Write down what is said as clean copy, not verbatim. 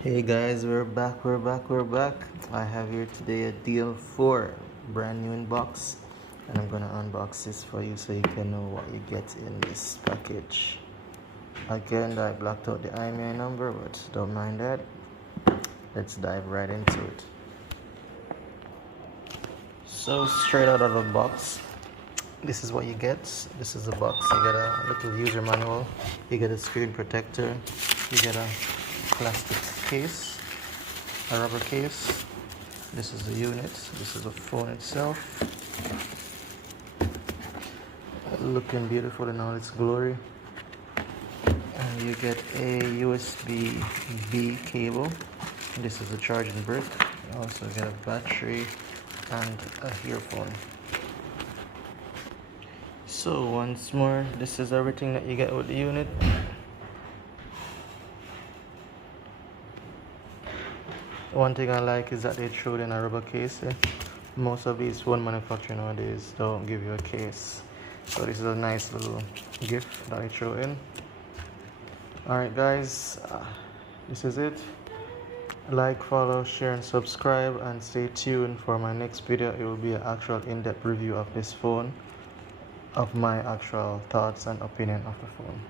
Hey guys, we're back. I have here today a DL4 brand new in box, and I'm gonna unbox this for you so you can know what you get in this package. Again, I blacked out the IMEI number, but don't mind that. Let's dive right into it. So straight out of the box, this is what you get. This is the box. You get a little user manual, you get a screen protector, you get a plastic case, a rubber case. This is the unit. This is the phone itself, looking beautiful in all its glory. And you get a USB-B cable. This is a charging brick. You also get a battery and a earphone. So once more, this is everything that you get with the unit. One thing I like is that they throw it in a rubber case. Most of these phone manufacturers nowadays don't give you a case, so this is a nice little gift that they throw in. Alright guys, this is it. Like, follow, share and subscribe, and stay tuned for my next video. It will be an actual in-depth review of this phone, of my actual thoughts and opinion of the phone.